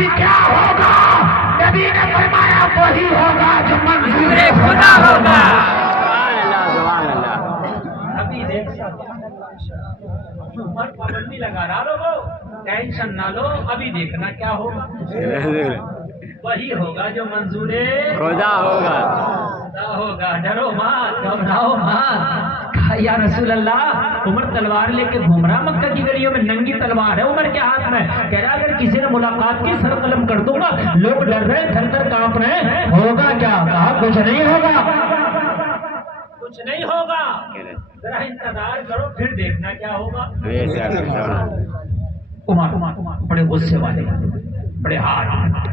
ابھی کیا ہوگا؟ نبی نے فرمایا وہی ہوگا جو منظور خدا ہوگا. ابھی دیکھ عمر پابندی لگا رہا لوگو، ٹینشن نہ لو، ابھی دیکھنا کیا ہوگا. وہی ہوگا جو منظور خدا ہوگا. خدا ہوگا. ڈرو مات، گھبراؤ مات. کہا یا رسول اللہ، عمر تلوار لے کے گھوم رہا مکہ کی گلیوں میں، ننگی تلوار ہے عمر کے ہاتھ میں. کہہ رہا اگر کسی نے ملاقات کی سر قلم کر دوں گا. لوگ ڈر رہے تھر تھر کانپ رہے، ہوگا کیا؟ کہا کچھ نہیں ہوگا، کچھ نہیں ہوگا، ذرا انتظار کرو پھر دیکھنا کیا ہوگا. عمر بڑے غصے والے، بڑے ہاتھ.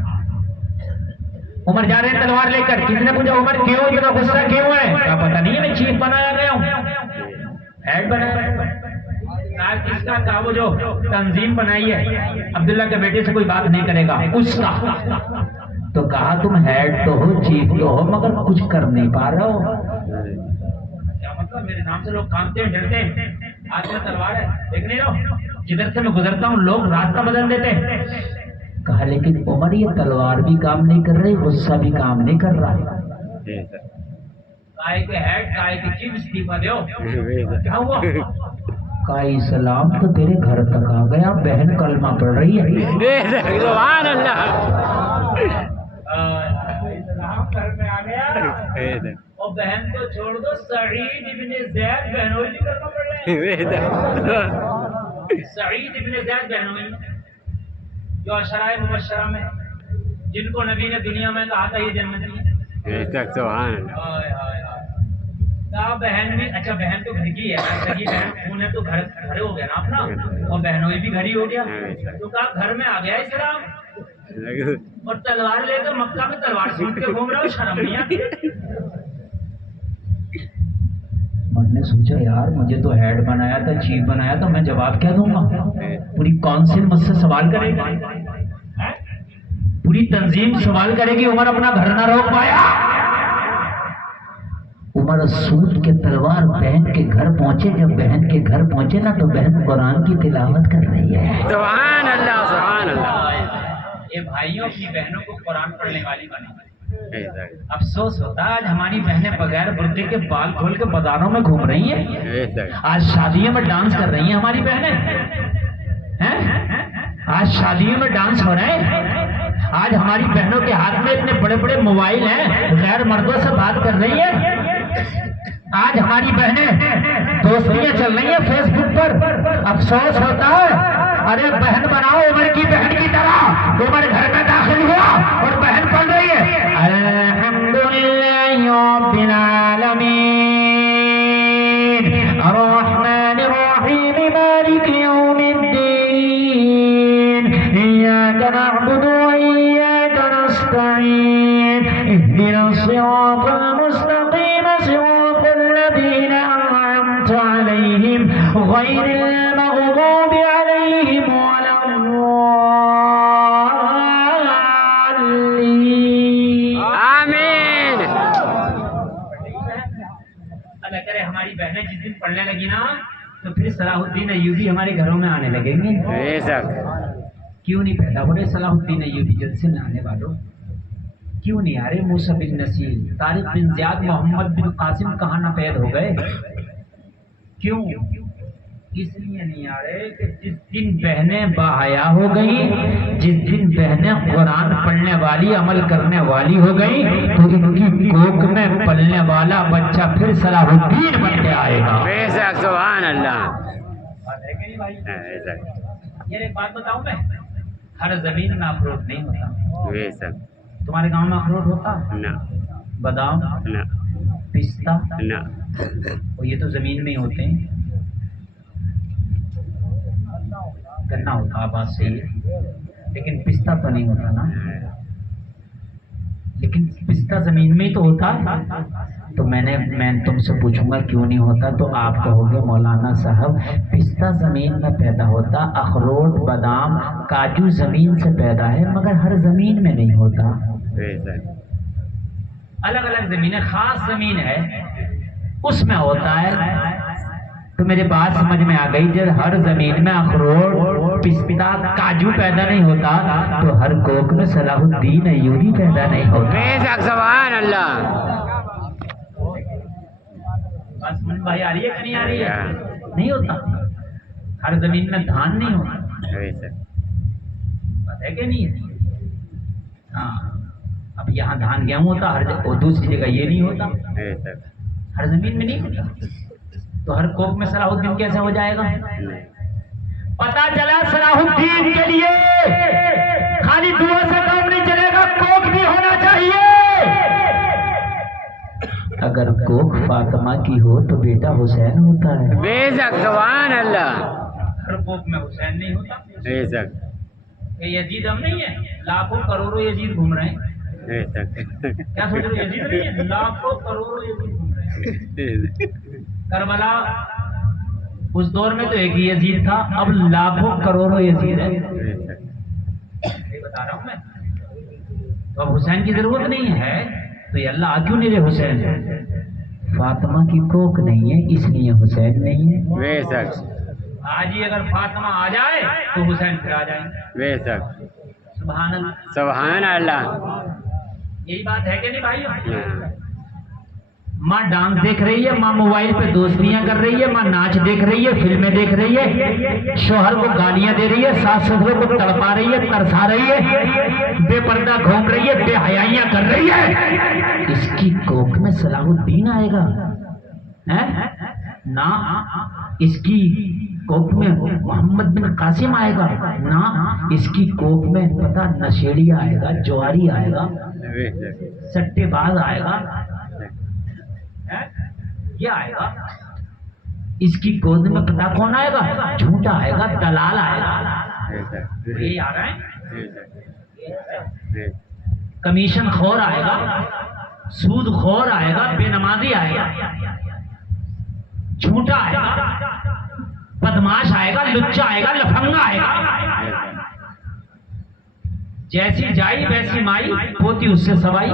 عمر جا رہے ہیں تلوار لے کر. کسی نے پوچھا عمر کیوں اتنا غصہ کیوں ہے؟ کیا پتہ نہیں ہے، میں چیف بنایا گیا ہوں، ہیڈ بنایا. کس کا؟ کہا وہ جو تنظیم بنائی ہے عبداللہ کے بیٹے سے کوئی بات نہیں کرے گا اس کا. تو کہا تم ہیڈ تو ہو، چیف تو ہو، مگر کچھ کر نہیں پا رہے ہو. کیا مطلب؟ میرے نام سے لوگ کانپتے ہیں، ڈرتے ہیں. آج میں تلوار ہے، دیکھ نہیں رہو، جدھر سے میں گزرتا ہوں لوگ راستہ بدل دیتے ہیں. کہا لیکن عمر یہ تلوار بھی کام نہیں کر رہی، غصہ بھی کام نہیں کر رہا. کائے کے ہیڈ، کائے کے چیف استعفیٰ دیو. کیا ہوا؟ کائی سلام تو تیرے گھر تک آ گیا، بہن کلمہ پڑھ رہی ہے. سبحان اللہ. سلام گھر میں آ گیا، اور بہن کو چھوڑ دو، سعید ابن زید بہنوئی بھی کلمہ پڑھ رہے ہیں. سعید ابن زید بہنوئی جو عشرۂ مبشرہ میں، جن کو نبی نے دنیا میں کہا تھا یہ جنتی ہے. سبحان اللہ. کہا بہن بھی، اچھا بہن تو گھر کی ہے، سگی بہن خون ہے تو گھر ہو گیا نا اپنا، اور بہنوئی بھی گھر ہی ہو گیا. تو کہا گھر میں آ گیا اسلام، اور تلوار لے کر مکہ میں تلوار سوٹ کے گھوم رہا ہوں، شرم نہیں آتی. میں نے سوچا یار مجھے تو ہیڈ بنایا تھا، چیف بنایا تھا، میں جواب کیا دوں گا؟ پوری کونسل مجھ سے سوال کرے گی، پوری تنظیم سوال کرے گی، عمر اپنا گھر نہ روک پایا. عمر سوٹ کے تلوار بہن کے گھر پہنچے. جب بہن کے گھر پہنچے نا تو بہن قرآن کی تلاوت کر رہی ہے. سبحان اللہ. سبحان اللہ. یہ بھائیوں اپنی بہنوں کو قرآن پڑھنے والی بنائی. افسوس ہوتا آج ہماری بہنیں بغیر برقعے کے بال کھول کے بازاروں میں گھوم رہی ہیں. آج شادیوں میں ڈانس کر رہی ہیں ہماری بہنیں، آج شادیوں میں ڈانس ہو رہے ہیں. آج ہماری بہنوں کے ہاتھ میں اتنے بڑے بڑے موبائل ہیں، غیر مردوں سے بات کر رہی ہیں. آج ہماری بہنیں دوستیاں چل رہی ہیں فیس بک پر. افسوس ہوتا ہے. ارے بہن بناؤ عمر کی بہن کی طرح. عمر گھر میں داخل ہوا اور بہن پڑھ رہی ہے الحمدللہ رب العالمین الرحمن الرحیم مالک یوم الدین ایاک نعبد و ایاک نستعین اهدنا الصراط المستقیم صراط الذین انعمت علیہم غیر المغضوب علیہم ولا ہماری بہنیں جس دن پڑھنے لگی نا تو پھر صلاح الدین ایوبی ہمارے گھروں میں آنے لگیں گے. کیوں نہیں پیدا ہو رہے صلاح الدین ایوبی جلسے میں آنے والوں؟ کیوں نہیں آ رہے؟ موسیٰ بن نصیر، طارق بن زیاد، محمد بن قاسم کہاں نہ پید ہو گئے؟ کیوں؟ اس لیے نہیں آ رہے کہ جس دن بہنیں باحیا ہو گئیں، جس دن بہنیں قرآن پڑھنے والی، عمل کرنے والی ہو گئیں، تو ان کی کوکھ میں پلنے والا بچہ پھر صلاح الدین بن کے آئے گا. سبحان اللہ. یہ ایک بات بتاؤں میں، ہر زمین میں اخروٹ نہیں ہوتا. تمہارے گاؤں میں اخروٹ ہوتا؟ بادام، پستہ، اور یہ تو زمین میں ہی ہوتے ہیں. گنا ہوتا بات صحیح ہے، لیکن پستہ تو نہیں ہوتا نا. لیکن پستہ زمین میں ہی تو ہوتا. تو میں تم سے پوچھوں گا کیوں نہیں ہوتا، تو آپ کہو گے مولانا صاحب پستہ زمین میں پیدا ہوتا، اخروٹ، بادام، کاجو زمین سے پیدا ہے، مگر ہر زمین میں نہیں ہوتا. الگ الگ زمینیں، خاص زمین ہے اس میں ہوتا ہے. تو میرے بات سمجھ میں آ گئی، جب ہر زمین میں اخروٹ پستا کاجو پیدا نہیں ہوتا تو ہر کوک میں صلاح الدین ایوبی پیدا نہیں ہوتا۔ بے شک سبحان اللہ۔ بات سمجھ بھائی آ رہی ہے کہ نہیں آ رہی ہے؟ نہیں ہوتا، ہر زمین میں دھان نہیں ہوتا، بے شک بات ہے کہ نہیں ہے؟ ہاں، اب یہاں دھان گیہوں ہوتا، ہر جگہ دوسری جگہ یہ نہیں ہوتا، بے شک ہر زمین میں نہیں ہوتا، تو ہر کوک میں صلاح الدین کیسے ہو جائے گا؟ پتا چلا صلاح الدین کے لیے خالی دعا سے کام نہیں چلے گا، کوک بھی ہونا چاہیے۔ اگر کوک فاطمہ کی ہو تو بیٹا حسین ہوتا ہے۔ بے شک سبحان اللہ۔ ہر کوک میں حسین نہیں ہوتا۔ بے شک یہ یزید ہم نہیں ہے، لاکھوں کروڑوں یزید گھوم رہے ہیں۔ بے شک کیا سوچ رہے یزید نہیں ہے، لاکھوں کروڑوں یزید گھوم رہے ہیں۔ کربلا اس دور میں تو ایک ہی یزید تھا، اب لاکھوں کروڑوں یزید ہے۔ یہ بتا رہا ہوں میں، تو اب حسین کی ضرورت نہیں ہے، تو یہ اللہ کیوں نہیں رہے حسین؟ فاطمہ کی کوک نہیں ہے اس لیے حسین نہیں ہے۔ بے شک آج ہی اگر فاطمہ آ جائے تو حسین پھر آ جائیں گے۔ بے شک سبحان اللہ، سبحان اللہ۔ یہی بات ہے کہ نہیں بھائی؟ ماں ڈانس دیکھ رہی ہے، ماں موبائل پہ دوستیاں کر رہی ہے، ماں ناچ دیکھ رہی ہے، فلمیں دیکھ رہی ہے، شوہر کو گالیاں دے رہی ہے، ساس سسرے کو تڑپا رہی ہے، ترسا رہی ہے، بے پردہ گھوم رہی ہے، بے حیائیاں کر رہی ہے۔ اس کی کوک میں صلاح الدین آئے گا نہ، اس کی کوک میں محمد بن قاسم آئے گا نہ، اس کی کوک میں پتہ نشیڑی آئے گا، جواری آئے گا، سٹے باز آئے گا، یہ آئے گا۔ اس کی گود میں پتہ کون آئے گا؟ جھوٹا آئے گا، دلال آئے گا، یہ آ رہا ہے، کمیشن خور آئے گا، سود خور آئے گا، بے نمازی آئے گا، جھوٹا آئے گا، بدماش آئے گا، لچا آئے گا، لفنگا آئے گا۔ جیسی جائی ویسی مائی، پوتی اس سے سوائی۔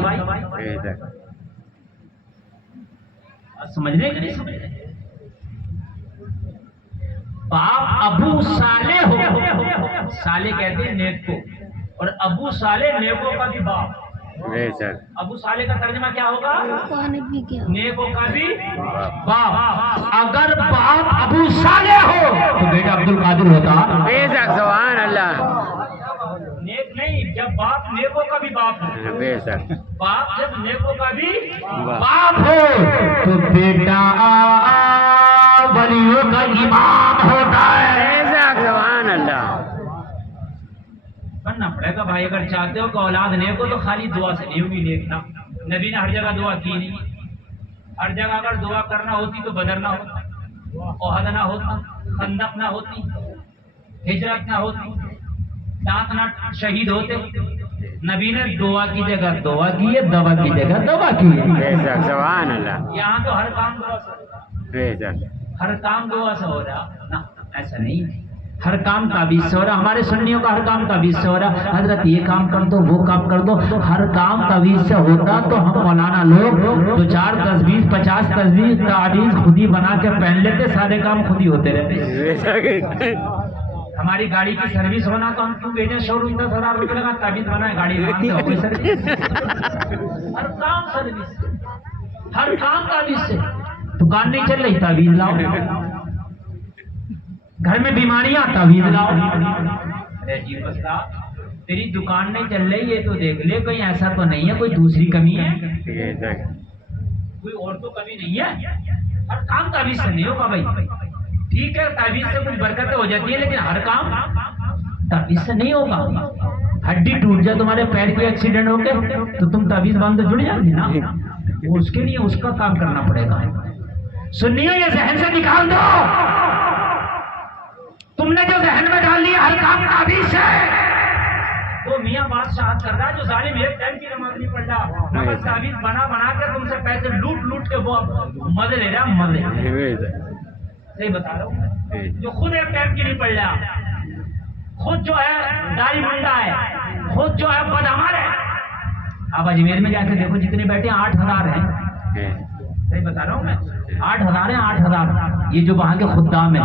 سمجھ رہے کہ نہیں سمجھ رہے؟ باپ ابو صالح ہو، صالح کہتے ہیں نیک کو، اور ابو صالح نیکوں کا بھی باپ۔ ابو صالح کا ترجمہ کیا ہوگا؟ نیکوں کا بھی باپ۔ اگر باپ ابو صالح ہو تو بیٹا عبد القادر ہوتا۔ بے شک سبحان اللہ۔ نیک نہیں، جب باپ نیکوں کا بھی باپ ہو، بے شک باپ جب نیکوں کا بھی باپ ہو تو بیٹا ولیوں کا امام ہوتا ہے۔ بے شک سبحان اللہ۔ بننا پڑے گا بھائی، اگر چاہتے ہو کہ اولاد نیک ہو تو خالی دعا سے نہیں ہوگی نیک نہ۔ نبی نے ہر جگہ دعا کی نہیں، ہر جگہ اگر دعا کرنا ہوتی تو بدر نہ ہوتا، احد نہ ہوتا، خندق نہ ہوتی، ہجرت نہ ہوتی، دانت نہ شہید ہوتے۔ نبی نے دعا کی جگہ دعا کی ہے، دوا کی جگہ دوا کی ہے۔ بے شک سبحان اللہ۔ یہاں تو ہر کام دعا سے ہو رہا، بے شک ہر کام دعا سے ہو رہا نا، ایسا نہیں، ہر کام تعویذ سے ہو رہا۔ ہمارے سنیوں کا ہر کام تعویذ سے ہو رہا، حضرت یہ کام کر دو، وہ کام کر دو، ہر کام تعویذ سے ہوتا تو ہم مولانا لوگ 2-4 تصویر 50 تصویر تعویذ خود ہی بنا کے پہن لیتے، سارے کام خود ہی ہوتے رہتے۔ ہماری گاڑی کی سروس ہونا تو ہم کیوں بھیجیں شو روم 10,000 روپے لگا تعویذ بنائے، گاڑی ہو گئی سروس۔ ہر کام سروس، ہر کام تعویذ سے۔ دکان نہیں چل رہی، تعویذ لاؤ، گھر میں بیماریاں، تعویذ لاؤ۔ ارے جی مسئلہ، تیری دکان نہیں چل رہی ہے تو دیکھ لے کہیں ایسا تو نہیں ہے کوئی دوسری کمی ہے، کوئی اور تو کمی نہیں ہے۔ ہر کام تعویذ سے نہیں ہوگا بھائی، ٹھیک ہے تعویذ سے کچھ برکتیں ہو جاتی ہے لیکن ہر کام تعویذ سے نہیں ہوگا۔ ہڈی ٹوٹ جائے تمہارے پیر کے ایکسیڈنٹ ہو گئے تو تم تعویذ باندھ جڑ جاؤ گے نا، وہ اس کے لیے اس کا کام کرنا پڑے گا۔ سنیو یہ ذہن سے نکال دو، تم نے جو ذہن میں ڈال لیا ہر کام تعویذ ہے، وہ میاں بادشاہت کر رہا ہے جو ظالم ایک ٹائم کی نماز نہیں پڑھ رہا، نماز تعویذ بنا بنا کے تم سے پیسے لوٹ لوٹ کے وہ مزے لے رہا، مزے صحیح بتا رہا ہوں، جو خود ایک ٹائم کی نہیں پڑھ رہا، خود جو ہے داڑھی منڈا ہے، خود جو ہے بدعمل ہے۔ آپ اجمیر میں جا کے دیکھو جتنے بیٹھے ہیں 8,000 ہیں، صحیح بتا رہا ہوں میں، 8,000 ہیں، 8,000 یہ جو وہاں کے خدام ہیں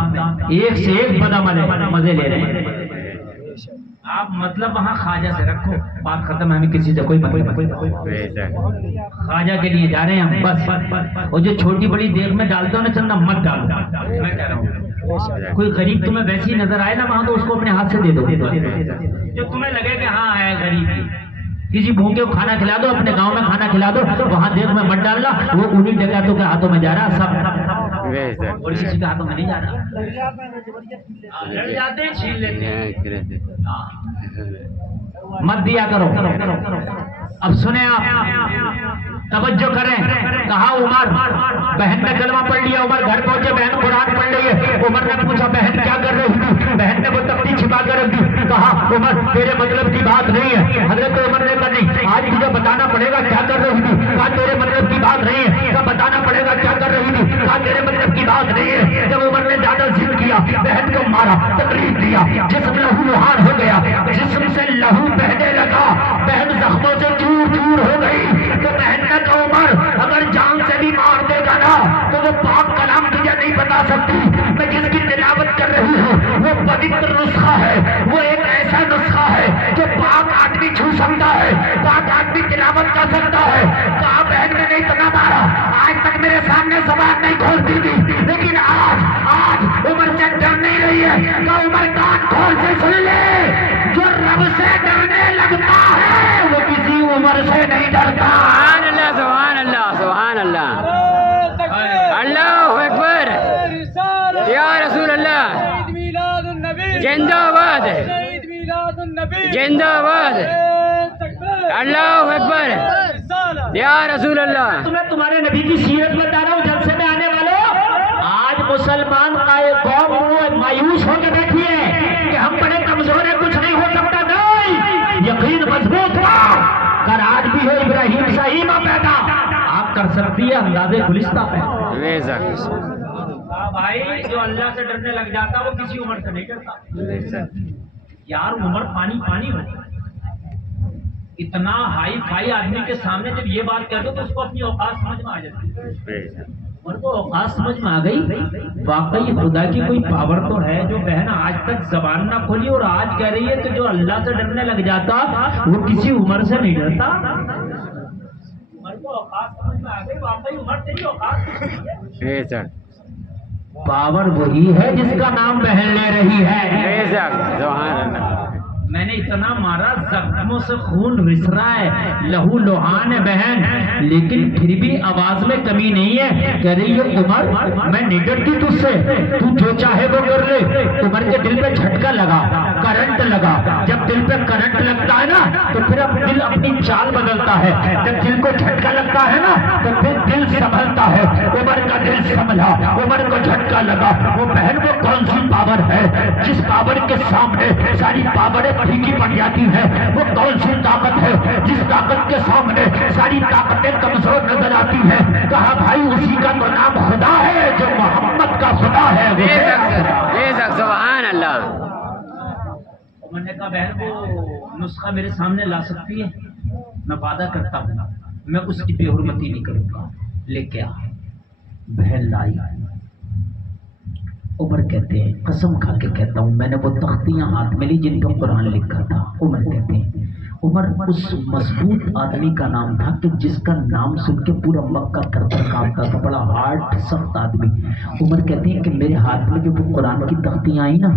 ایک سے ایک بڑا مزے لے رہے ہیں. آپ مطلب وہاں خواجہ سے رکھو، بات ختم. ہمیں کسی سے کوئی مطلب نہیں. خواجہ کے لیے جا رہے ہیں ہم بس. اور جو چھوٹی بڑی دیگ میں ڈالتے ہو نا چندہ مت ڈالو. میں کہہ رہا ہوں کوئی غریب تمہیں ویسی نظر آئے نا وہاں تو اس کو اپنے ہاتھ سے دے دو جو تمہیں لگے کہ ہاں ہے غریب. کسی بھوکے کو کھانا کھلا دو، اپنے گاؤں میں کھانا کھلا دو، وہاں دیگ میں مت ڈالنا. وہ انہیں ڈکیتوں کے ہاتھوں میں جا رہا سب، اور کسی کے ہاتھوں میں نہیں جا رہا. لڑ جاتے ہیں، چھین لیتے ہیں. مت دیا کرو. اب سنیں آپ، توجہ کریں. کہا عمر، بہن نے کلمہ پڑھ لیا. عمر گھر پہنچے، بہن قرآن پڑھ رہی ہے. عمر نے پوچھا بہن کیا کر رہی تھی؟ بہن نے وہ تختی چھپا کر رکھ دی. کہا عمر تیرے مطلب کی بات نہیں ہے. حضرت عمر نے کہا نہیں، آج مجھے بتانا پڑے گا کیا کر رہی تھی. کہا تیرے مطلب کی بات نہیں ہے. کہا بتانا پڑے گا کیا کر رہی تھی. کہا تیرے مطلب کی بات نہیں ہے. جب عمر نے زیادہ ضد کیا، بہن کو مارا، تکلیف دیا، جسم لہو لہان ہو گیا، جسم سے لہو بہنے لگا، بہن زخموں سے چور چور ہو گئی. تو بہن نے کہا عمر اگر جان سے بھی مار دے گا نا تو وہ پاک کلام تجھے نہیں بتا سکتی. میں جس کی تلاوت کر رہی ہوں وہ پوتر نسخہ ہے، وہ ایک ایسا نسخہ ہے جو پاک آدمی چھو سکتا ہے، پاک آدمی تلاوت کر سکتا ہے. کہا بہن نے نہیں اتنا مارا، آج تک میرے سامنے زبان نہیں کھولتی تھی، لیکن آج عمر سے ڈر نہیں رہی ہے. کہا عمر کان کھول سے سن لے، جو رب سے ڈرنے لگتا ہے وہ کسی عمر سے نہیں ڈرتا. سبحان اللہ، سبحان اللہ، سبحان اللہ. اللہ اکبر. یا رسول اللہ، زندہ باد، زندہ باد. اللہ اکبر. یا رسول اللہ. تمہیں تمہارے نبی کی سیرت بتا رہا ہوں. جلسے میں آنے والوں، آج مسلمان کا ایک قوم مایوس ہو کے بیٹھی ہے کہ ہم بڑے کمزور ہیں، کچھ نہیں ہو سکتا. نہیں، یقین مضبوط ہوا. کر آج بھی ہو ابراہیم سا ایمان پیدا، آپ کر سکتی ہے اندازے گلستہ پیدا. بھائی جو اللہ سے ڈرنے لگ جاتا وہ کسی عمر سے نہیں ڈرتا. یار عمر پانی پانی ہوتا. اتنا ہائی فائی آدمی کے سامنے جب یہ بات کہہ دو تو اس کو اپنی اوقات سمجھ میں آ جاتی ہے. ان کو اوقات سمجھ میں آ گئی. واقعی خدا کی کوئی پاور تو ہے جو بہن آج تک زبان نہ کھولی اور آج کہہ رہی ہے کہ جو اللہ سے ڈرنے لگ جاتا وہ کسی عمر سے نہیں ڈرتا. عمر کو اوقات سمجھ میں آ گئی. واقعی عمر تیری اوقات. پاور وہی ہے جس کا نام بہن لے رہی ہے. سبحان اللہ. میں نے اتنا مارا، زخموں سے خون رس رہا ہے، لہو لوہان ہے بہن، لیکن پھر بھی آواز میں کمی نہیں ہے. کہہ رہی ہے عمر میں نہیں ڈرتی تجھ سے، تو جو چاہے وہ کر لے. عمر کے دل پہ جھٹکا لگا، کرنٹ لگا. جب دل پہ کرنٹ لگتا ہے نا تو پھر اب دل اپنی چال بدلتا ہے. جب دل کو جھٹکا لگتا ہے نا تو پھر دل سنبھلتا ہے. عمر کا دل سنبھلا، عمر کو جھٹکا لگا. وہ بہن وہ کون سی پاور ہے جس پاور کے سامنے ساری پاوریں پھیکی پڑ جاتی ہے؟ وہ کون سی طاقت ہے جس طاقت کے سامنے ساری طاقتیں کمزور نظر آتی ہیں؟ کہا بھائی اسی کا تو نام خدا ہے جو محمد کا خدا ہے. سبحان اللہ. میں نے کہا بہن وہ نسخہ میرے سامنے لا سکتی ہے؟ میں وعدہ کرتا ہوں میں اس کی بے حرمتی نہیں کروں گا. لے کے آ. بہن لائی. عمر کہتے ہیں قسم کھا کے کہتا ہوں میں نے وہ تختیاں ہاتھ میں لی جن پہ قرآن لکھا تھا. عمر کہتے ہیں عمر اس مضبوط آدمی کا نام تھا کہ جس کا نام سن کے پورا مکہ تھر تھر کانپتا تھا. بڑا ہارڈ سخت آدمی. عمر کہتے ہیں کہ میرے ہاتھ میں جو وہ قرآن کی تختیاں آئی نا،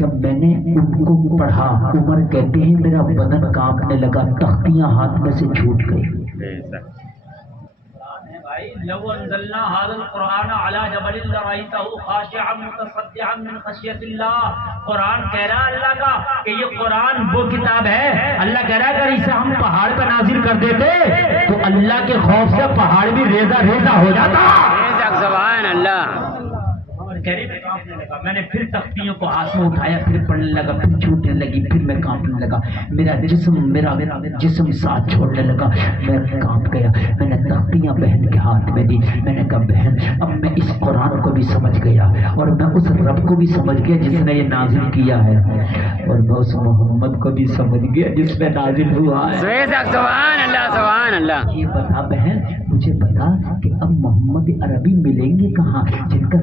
جب میں نے ان کو پڑھا، عمر کہتے ہیں میرا بدن کانپنے لگا، تختیاں ہاتھ میں سے چھوٹ گئی. لو انزلنا هذا القرآن على جبل لرأيته خاشعا متصدعا من خشية الله. قرآن کہہ رہا اللہ کا کہ یہ قرآن وہ کتاب ہے. اللہ کہہ رہا اگر اسے ہم پہاڑ پہ نازل کر دیتے تو اللہ کے خوف سے پہاڑ بھی ریزہ ریزہ ہو جاتا. سبحان اللہ. میں نے پھر تختیوں کو ہاتھ میں اٹھایا، پھر پڑھنے لگا، پھر چھوٹنے لگی، پھر میں کانپنے لگا. میرا جسم ساتھ چھوڑنے لگا، میں کانپ گیا. میں نے تختیاں بہن کے ہاتھ میں دی. میں نے کہا بہن اب میں اس قرآن کو بھی سمجھ گیا اور میں اس رب کو بھی سمجھ گیا جس نے یہ نازل کیا ہے، اور میں اس محمد کو بھی سمجھ گیا جس میں نازل ہوا ہے. سبحان اللہ، سبحان اللہ. یہ بتا بہن، مجھے بتا کہ اب محمد عربی ملیں گے کہاں جن کا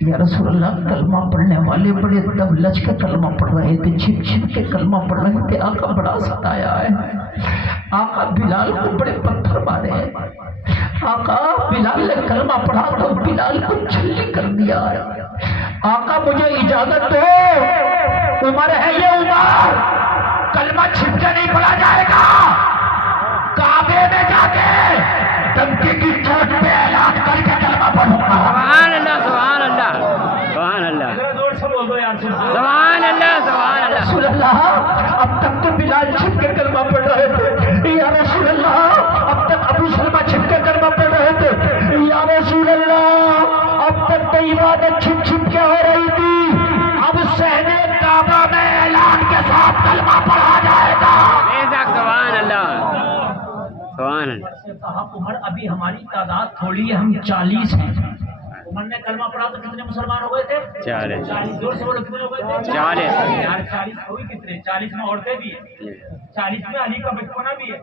یا رسول اللہ کلمہ پڑھنے والے بڑے دبلج کے کلمہ پڑھ رہے تھے، چھپ چھپ کے کلمہ پڑھ رہے تھے، آقا بڑا ستایا ہے، آقا بلال کو بڑے پتھر مارے ہیں، آقا بلال نے کلمہ پڑھا تو بلال کو چھلی کر دیا ہے، آقا مجھے اجازت دو، عمر ہے یہ عمر، کلمہ چھپ کے نہیں پڑھا جائے گا، کعبے میں جا کے دمکی کی چوٹ پہ اعلان کر کے کلمہ پڑھوں گا۔ سبحان اللہ سبحان اللہ سبحان اللہ سبحان اللہ سبحان اللہ۔ رسول اللہ اب تک تو بلال چھپ کے کلمہ پڑھ رہے تھے، یا رسول اللہ اب تک ابو سلمہ چھپ کے کلمہ پڑھ رہے تھے، یا رسول اللہ اب تک تو عبادت چھپ چھپ کے ہو رہی تھی، اب صحن کعبہ میں اعلان کے ساتھ کلمہ پڑھا جائے گا۔ بے شک سبحان اللہ سبحان اللہ۔ کہا عمر ابھی ہماری تعداد تھوڑی ہے، ہم 40 ہیں۔ عمر نے کلمہ پڑھا تو کتنے مسلمان ہو گئے تھے؟ 40۔ زور سے بولو کتنے ہو گئے تھے؟ 40۔ یار 40 ہوئی کتنے؟ 40 میں عورتیں بھی ہیں، 40 میں علی کا بچپنا بھی ہے،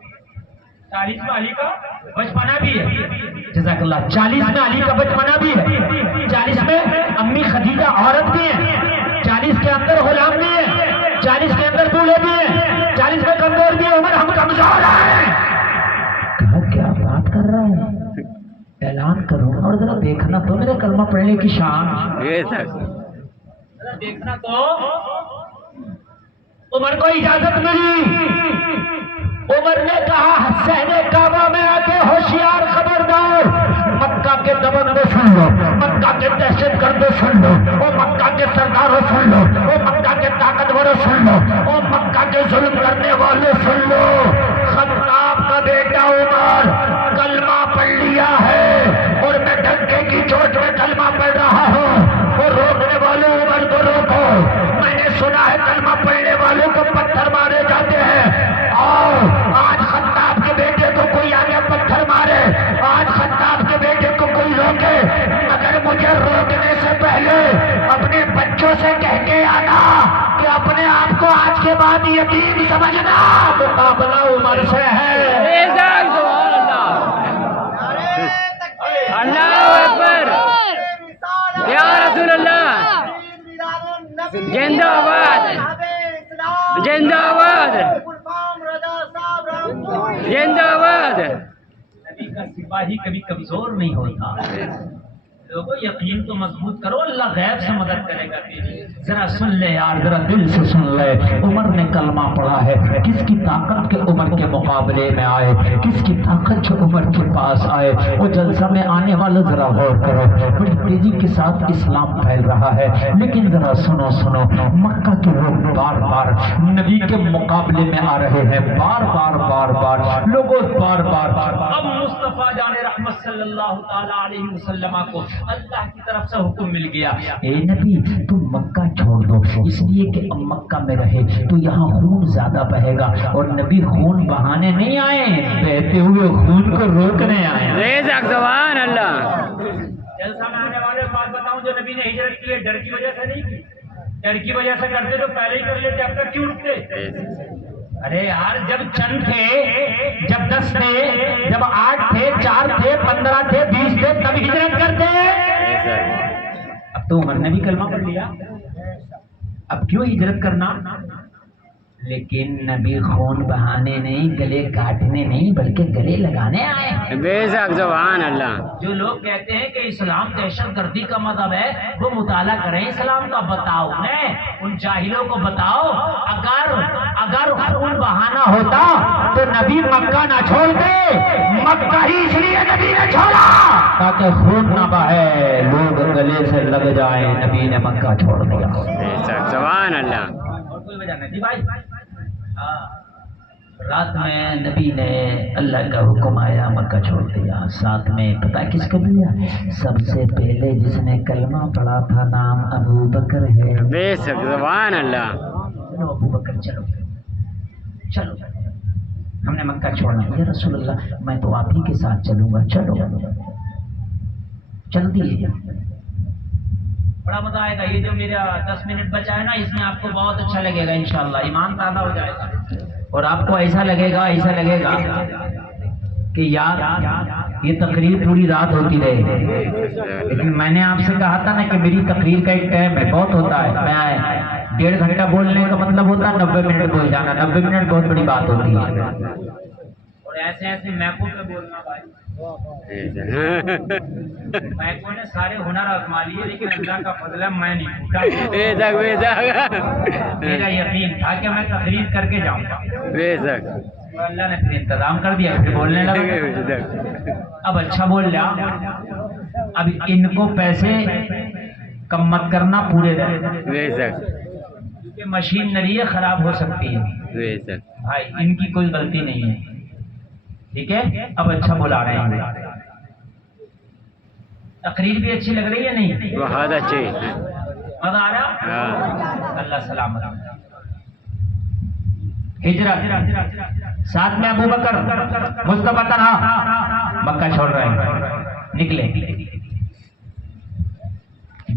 40 میں علی کا بچپنا بھی ہے، جزاک اللہ، 40 میں علی کا بچپنا بھی ہے، 40 میں امی خدیجہ عورت بھی ہے، 40 کے اندر غلام بھی ہے، 40 کے اندر بوڑھے بھی ہیں، 40 میں کمزور بھی ہے، عمر ہم کمزور ہیں۔ کیا بات کر رہا ہے؟ اعلان کرو اور ذرا دیکھنا تو میرے کلمہ پڑھنے کی شان، بے شک ذرا دیکھنا تو۔ عمر کو اجازت ملی، عمر نے کہا حسین کعبہ میں آ کے ہوشیار خبردار، مکہ کے دبندے سن لو، مکہ کے دہشت گردوں سن لو، او مکہ کے سرداروں سن لو، او مکہ کے طاقتوروں سن لو، او مکہ کے ظلم کرنے والوں سن لو، خطاب کا بیٹا عمر کلمہ پڑھ لیا ہے اور میں ڈنکے کی چوٹ میں کلمہ پڑھ رہا ہوں، اور روکنے والوں عمر کو روکو، میں نے سنا ہے کلمہ پڑھنے والوں کو پتھر مارے جاتے ہیں، اور آج خطاب کے بیٹے کو کوئی آگے پتھر مارے، آج خطاب کے بیٹے کو کوئی روکے، مگر مجھے روکنے سے پہلے اپنے بچوں سے کہہ کے آنا کہ اپنے آپ کو آج کے بعد یتیم سمجھنا، مقابلہ عمر سے ہے۔ بے شک سبحان اللہ اللہ اکبر یا رسول اللہ زندہ آباد زندہ آباد زندہ آباد۔ نبی کا سپاہی کبھی کمزور نہیں ہوتا، لوگوں یقین تو مضبوط کرو، اللہ غیب سے مدد کرے گا۔ ذرا سن لے یار، ذرا دل سے سن لے، عمر نے کلمہ پڑھا ہے، کس کی طاقت کے عمر کے مقابلے میں آئے، کس کی طاقت جو عمر کے پاس آئے، وہ جلسہ میں آنے والے ذرا غور کرو، بڑی تیزی کے ساتھ اسلام پھیل رہا ہے، لیکن ذرا سنو سنو، مکہ کے لوگ بار بار نبی کے مقابلے میں آ رہے ہیں، بار بار بار بار لوگوں بار بار اب مصطفیٰ جان رحمت صلی اللہ تعالی علیہ وسلم کو اللہ کی طرف سے حکم مل گیا، اے نبی تم مکہ چھوڑ دو، اس لیے کہ اب مکہ میں رہے تو یہاں خون زیادہ بہے گا، اور نبی خون بہانے نہیں آئے، بہتے ہوئے خون کو روکنے آئے۔ بے شک سبحان اللہ۔ جلسہ میں آنے والے بات بتاؤں، جو نبی نے ہجرت کی ہے ڈر کی وجہ سے نہیں کی، ڈر کی وجہ سے کرتے تو پہلے ہی کر لیتے، اب تک کیوں رکتے؟ ارے یار جب چند تھے، جب 10 تھے، جب 8 تھے، 4 تھے، 15 تھے، 20 تھے، تب ہجرت کرتے ہیں۔ اب تو عمر نے بھی کلمہ پڑھ لیا، اب کیوں ہجرت کرنا؟ لیکن نبی خون بہانے نہیں، گلے کاٹنے نہیں، بلکہ گلے لگانے آئے۔ بے شک سبحان اللہ۔ جو لوگ کہتے ہیں کہ اسلام دہشت گردی کا مذہب ہے، وہ مطالعہ کریں اسلام کا، بتاؤ انہیں، ان جاہلوں کو بتاؤ، اگر خون بہانا ہوتا تو نبی مکہ نہ چھوڑتے، مکہ ہی اس لیے نبی نے چھوڑا تاکہ خون نہ بہے، لوگ گلے سے لگ جائیں، نبی نے مکہ چھوڑ دیا۔ بے شک سبحان اللہ۔ اور کوئی وجہ نہیں بھائی، رات میں نبی نے اللہ کا حکم آیا مکہ چھوڑ دیا، ساتھ میں پتہ کس کو دیا؟ سب سے پہلے جس نے کلمہ پڑھا تھا نام ابو بکر ہے۔ بے شک سبحان اللہ۔ چلو ابو بکر چلو چلو، ہم نے مکہ چھوڑنا ہے۔ یا رسول اللہ میں تو آپ ہی کے ساتھ چلوں گا، چلو چل دیے، بڑا مزہ آئے گا۔ یہ جو میرا 10 منٹ بچا ہے نا، اس میں آپ کو بہت اچھا لگے گا انشاءاللہ، ایمان تازہ ہو جائے گا، اور آپ کو ایسا لگے گا کہ یار یہ تقریر پوری رات ہوتی رہے، لیکن میں نے آپ سے کہا تھا نا کہ میری تقریر کا ایک ٹائم ہے، بہت ہوتا ہے، میں 1.5 گھنٹہ بولنے کا مطلب ہوتا ہے 90 منٹ بول جانا، 90 منٹ بہت بڑی بات ہوتی ہے، اور ایسے ایسے میکو پہ بولنا بھائی، میکو نے سارے ہنر آزما لیے، لیکن اللہ کا فضل ہے میں نہیں پوچھا، میرا یقین تھا کہ میں تقریر کر کے جاؤں گا، اللہ نے پھر انتظام کر دیا، پھر بولنے لگا، اب اچھا بول لیا، اب ان کو پیسے کم مت کرنا پورے رہے، کیونکہ مشینری خراب ہو سکتی ہے بھائی، ان کی کوئی غلطی نہیں ہے، ٹھیک ہے، اب اچھا بلا رہے ہیں، تقریر بھی اچھی لگ رہی ہے نہیں؟ بہت اچھی، مزہ آ رہا؟ اللہ سلامت، ہجرت، ساتھ میں ابو بکر، مصطفیٰ تنہا مکہ چھوڑ رہے ہیں، نکلے،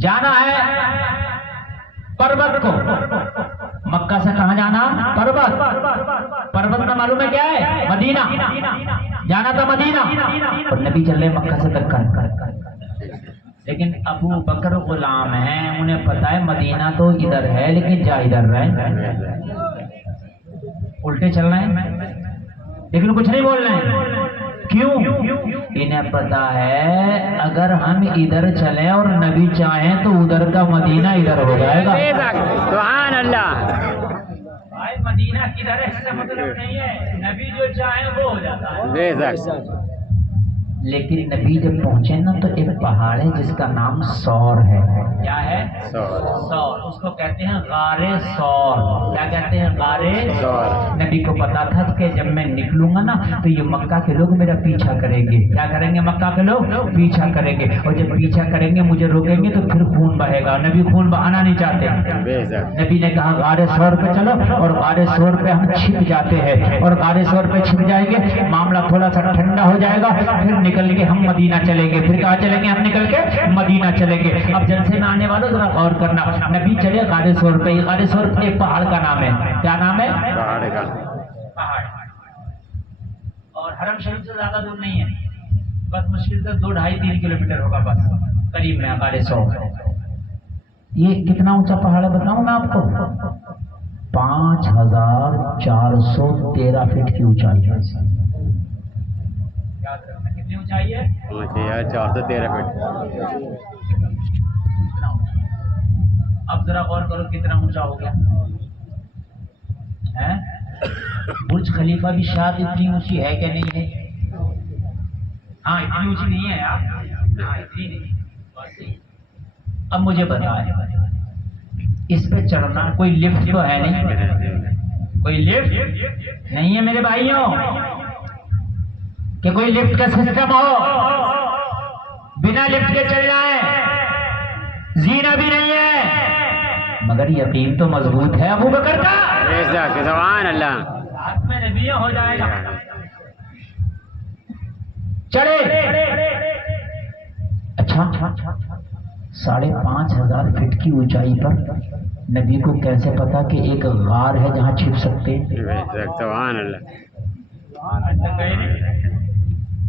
جانا ہے پروت کو، مکہ سے کہاں جانا؟ پروت میں معلوم ہے کیا ہے؟ مدینہ، جانا تھا مدینہ، اور نبی چلے مکہ سے تک، لیکن ابو بکر غلام ہیں، انہیں پتا ہے مدینہ تو ادھر ہے لیکن جا ادھر رہے، الٹے چل رہے ہیں لیکن کچھ نہیں بول رہے ہیں، کیوں؟ انہیں پتا ہے اگر ہم ادھر چلیں اور نبی چاہیں تو ادھر کا مدینہ ادھر ہو جائے گا، سبحان اللہ، بھائی مدینہ کدھر ہے اس سے مطلب نہیں ہے، نبی جو چاہیں وہ ہو جاتا ہے، لیکن نبی جب پہنچے نا تو ایک پہاڑ ہے جس کا نام سور ہے، کیا ہے؟ سور، اس کو کہتے ہیں غار سور، کیا کہتے ہیں؟ غار سور، نبی کو پتا تھا کہ جب میں نکلوں گا نا تو یہ مکہ کے لوگ میرا پیچھا کریں گے، کیا کریں گے؟ مکہ کے لوگ پیچھا کریں گے، اور جب پیچھا کریں گے مجھے روکیں گے تو پھر خون بہے گا، نبی خون بہانا نہیں چاہتے، نبی نے کہا غار سور پہ چلو، اور غار سور پہ ہم چھپ جاتے ہیں، اور غار سور پہ چھپ جائیں گے، معاملہ تھوڑا سا ٹھنڈا ہو جائے گا، پھر نکل کے ہم مدینہ چلیں گے، پھر کہاں چلیں گے؟ ہم نکل کے مدینہ چلیں گے۔ اب جلسے میں آنے والوں ذرا غور کرنا، نبی چلے غار سور پہ، غار سور ایک پہاڑ کا نام ہے، کیا نام ہے؟ پہاڑ، اور حرم شریف سے زیادہ دور نہیں ہے، بس مشکل سے 2-2.5-3 کلومیٹر ہوگا، بس قریب میں غار سور۔ یہ کتنا اونچا پہاڑ ہے بتاؤں میں آپ کو؟ 5413 فٹ کی اونچائی ہے، کتنی اونچائی ہے؟ 413 فٹ، اب ذرا غور کرو کتنا اونچا ہو گیا، برج خلیفہ بھی شاید اتنی اونچی ہے کہ نہیں ہے؟ ہاں اتنی اونچی نہیں ہے یار، اتنی نہیں۔ اب مجھے بتائیں اس پہ چڑھنا کوئی لفٹ تو ہے نہیں؟ کوئی لفٹ نہیں ہے میرے بھائیوں، کہ کوئی لفٹ کا سسٹم ہو، بنا لفٹ کے چلنا ہے، زینہ بھی نہیں ہے، مگر یقین تو مضبوط ہے ابو بکر کا، سبحان اللہ، ساتھ میں نبی ہو جائے گا، چڑھے، اچھا 5500 فٹ کی اونچائی پر نبی کو کیسے پتا کہ ایک غار ہے جہاں چھپ سکتے ہیں؟ سبحان اللہ،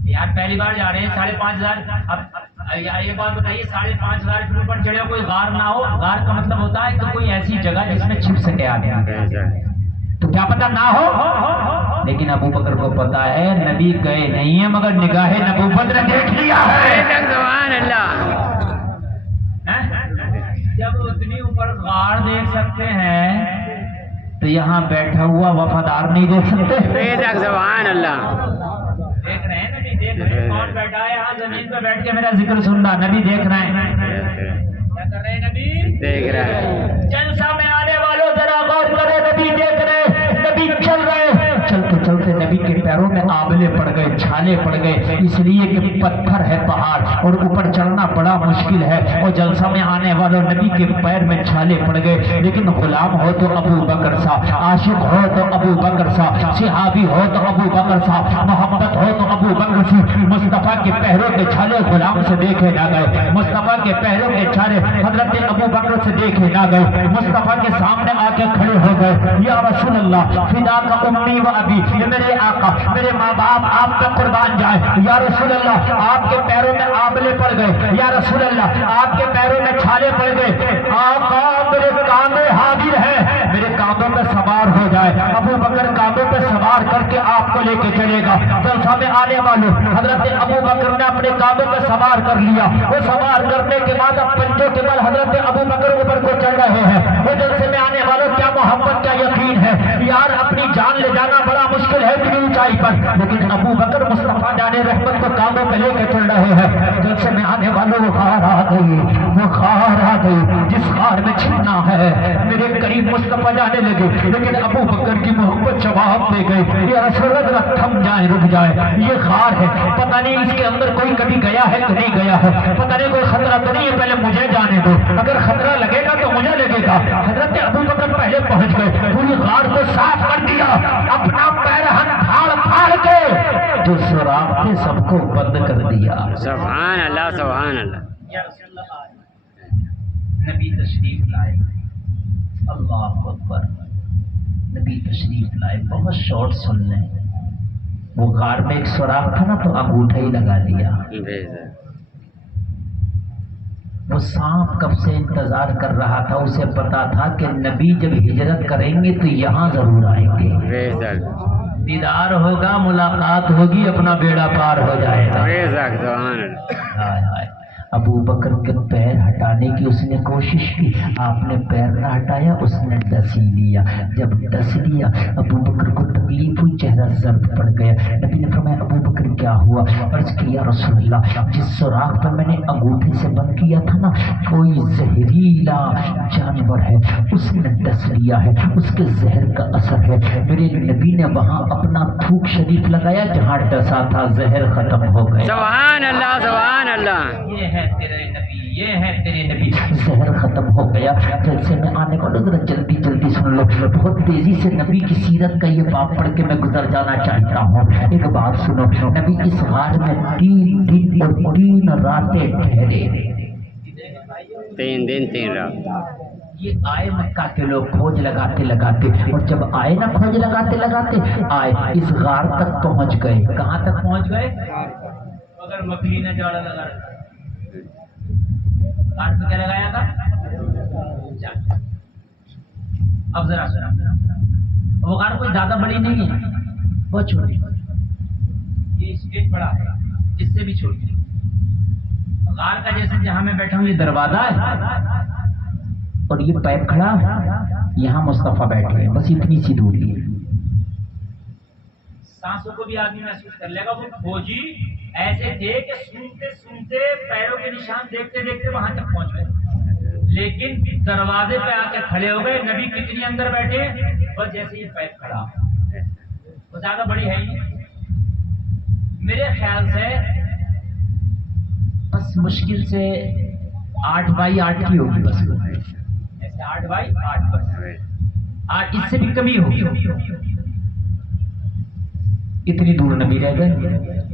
یار پہلی بار جا رہے ہیں 5500، اب یہ بات بتائیے 5500 فٹ اوپر چڑھے کوئی غار نہ ہو، غار کا مطلب ہوتا ہے کہ کوئی ایسی جگہ جس میں چھپ سکے آدمی، تو کیا پتا نہ ہو، لیکن ابو بکر کو پتا ہے نبی گئے نہیں ہیں مگر نگاہ نبوت نے دیکھ لیا ہے، سبحان اللہ، جب اتنی اوپر غار دیکھ سکتے ہیں تو یہاں بیٹھا ہوا وفادار نہیں دیکھ سکتے؟ سبحان اللہ، دیکھ رہے ہیں نبی، دیکھ رہے ہیں کون بیٹھا ہے یہاں زمین پہ بیٹھ کے میرا ذکر سن رہا، نبی دیکھ رہے ہیں، کیا کر رہے ہیں نبی؟ دیکھ رہے ہیں، جلسہ میں آنے والوں ذرا غور کرو، نبی دیکھ رہے، نبی چل رہے، چلتے چلتے نبی کے پیروں میں آبلے پڑ گئے، چھالے پڑ گئے، اس لیے کہ پتھر ہے پہاڑ اور اوپر چڑھنا بڑا مشکل ہے، اور جلسہ میں آنے والوں نبی کے پیر میں چھالے پڑ گئے، لیکن غلام ہو تو ابو بکر صاحب، عاشق ہو تو ابو بکر صاحب، صحابی ہو تو ابو بکر صاحب، محبت ہو تو ابو بکر صاحب، مصطفیٰ کے پیروں کے چھالے غلام سے دیکھے نہ گئے، مصطفیٰ کے پیروں کے چھالے حضرت ابو بکر سے دیکھے نہ گئے، مصطفیٰ کے سامنے آ کے کھڑے ہو گئے، یا رسول اللہ فدا کا امی و ابی، یہ میرے آقا میرے ماں باپ آپ پہ قربان جائے یا رسول اللہ آپ کے پیروں میں آبلے پڑ گئے یا رسول اللہ آپ کے پیروں میں چھالے پڑ گئے آقا میرے کاندھے حاضر ہیں میرے کاندھوں پہ سوار ہو جائے ابو بکر کاندھوں پہ سوار کر کے آپ کو لے کے چلے گا جلسہ میں آنے والوں حضرت ابو بکر نے اپنے کاندھوں پہ سوار کر لیا وہ سوار کرنے کے بعد اب پنجوں کے بل حضرت ابو بکر اوپر کو چڑھ رہے ہیں وہ جلسے میں آنے والوں کیا محبت کا یقین ہے یار اپنی جان لے جانا بڑا مشکل ہے اتنی اونچائی پر لیکن ابو بکر مصطفیٰ جانے رحمت کو کاندھوں پہ لے کے چل رہے ہیں جلسے میں آنے والوں وہ خار آ گئی وہ خار آ گئی جس خار میں چھپنا ہے میرے قریب مصطفیٰ جانے لگے لیکن ابو بکر کی محبت جواب دے گئی یہ رسول اللہ تھم جائے رک جائے یہ خار ہے پتہ نہیں اس کے اندر کوئی کبھی گیا ہے کہ نہیں گیا ہے پتہ نہیں کوئی خطرہ تو نہیں ہے پہلے مجھے جانے دو اگر خطرہ لگے گا تو مجھے لگے گا حضرت ابو بکر پہلے پہنچ گئے پوری غار کو صاف کر دیا اپنا پیرہن پھاڑ پھاڑ کے جو سوراخ تھے سب کو بند کر دیا سبحان اللہ سبحان اللہ نبی تشریف لائے اللہ اکبر نبی تشریف لائے بہت شارٹ سن لیں وہ غار میں ایک سوراخ تھا نا تو انگوٹھا ہی لگا دیا وہ سانپ کب سے انتظار کر رہا تھا اسے پتا تھا کہ نبی جب ہجرت کریں گے تو یہاں ضرور آئیں گے دیدار ہوگا ملاقات ہوگی اپنا بیڑا پار ہو جائے گا ابو بکر کے پیر ہٹانے کی اس نے کوشش کی آپ نے پیر نہ ہٹایا اس نے ڈسی لیا جب ڈس لیا ابو بکر کو تکلیف ہوئی چہرہ زرد پڑ گیا نبی نے فرمایا ابو بکر کیا ہوا عرض کیا رسول اللہ جس سوراخ پر میں نے انگوٹھے سے بند کیا تھا نا کوئی زہریلا جانور ہے اس نے ڈس لیا ہے اس کے زہر کا اثر ہے میرے نبی نے وہاں اپنا تھوک شریف لگایا جہاں ڈسا تھا زہر ختم ہو گیا سبحان اللہ سبحان اللہ یہ ہے تیرے نبی یہ ہے تیرے نبی زہر ختم ہو گیا جلسے میں آنے والوں ذرا جلدی جلدی سن لو بہت تیزی سے نبی کی سیرت کا یہ باب پڑھ کے میں گزر جانا چاہتا ہوں ایک بات سنو نبی اس غار میں 3 دن اور 3 راتیں ٹھہرے 3 دن 3 رات یہ آئے مکہ کے لوگ کھوج لگاتے لگاتے اور جب آئے نا کھوج لگاتے لگاتے آئے اس غار تک پہنچ گئے کہاں تک پہنچ گئے اگر مکلی نے جاڑا لگا غار پہ کیا لگایا تھا اب ذرا وہ غار کوئی زیادہ بڑی نہیں ہے بہت چھوٹی یہ اسٹیج بڑا ہے اس سے بھی چھوٹی غار کا جیسے جہاں میں بیٹھا ہوں یہ دروازہ ہے اور یہ پیپ کھڑا یہاں مصطفیٰ بیٹھے ہیں بس اتنی سی دوری ہے سانسوں کو بھی آدمی محسوس کر لے گا وہ فوجی ایسے تھے کہ سنتے سنتے پیروں کے نشان دیکھتے دیکھتے وہاں تک پہنچ گئے لیکن دروازے پہ آ کے کھڑے ہو گئے نبی کتنی اندر بیٹھے بس جیسے یہ پیپ کھڑا وہ زیادہ بڑی ہے ہی میرے خیال سے بس مشکل سے 8 بائی 8 کی ہوگی بس ایسے 8 بائی 8 بس 8 اس سے بھی کمی ہوگی اتنی دور نبی رہ گئے